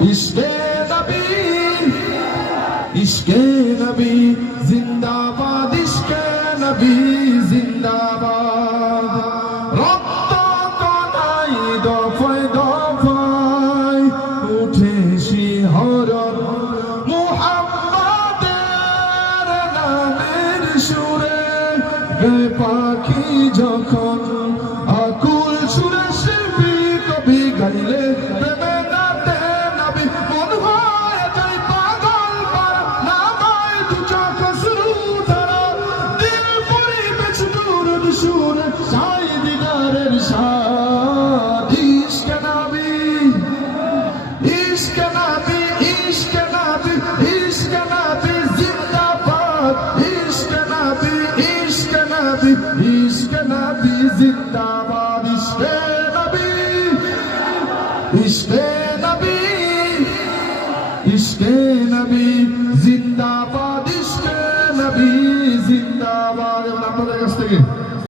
ইশকে নবী, ইশকে নবী জিন্দাবাদ, ইশকে নবী জিন্দাবাদ। রক্ত কণায় দফায় দফায় উঠে শিহরণ, মুহাম্মাদের নামের সুরে গায় পাখি যখন, আকুল সুরে শিল্পী কবি গাইলে প্রেমে নাতে নবী, মন হয়ে যায় পাগল পারা, নামায় দু চোখ শুরু ধারা, দিল পরিবেশ নূরের সুরে সাই দিদারের সাদ। ইশকে নবী, ইশকে নবী, ইশকে নবী, ইশকে নবী জিন্দাবাদ, ইশকে নবী, ইশকে নবী, ইশকে নবী জিন্দাবাদ, ইশকে নবী, ইশকে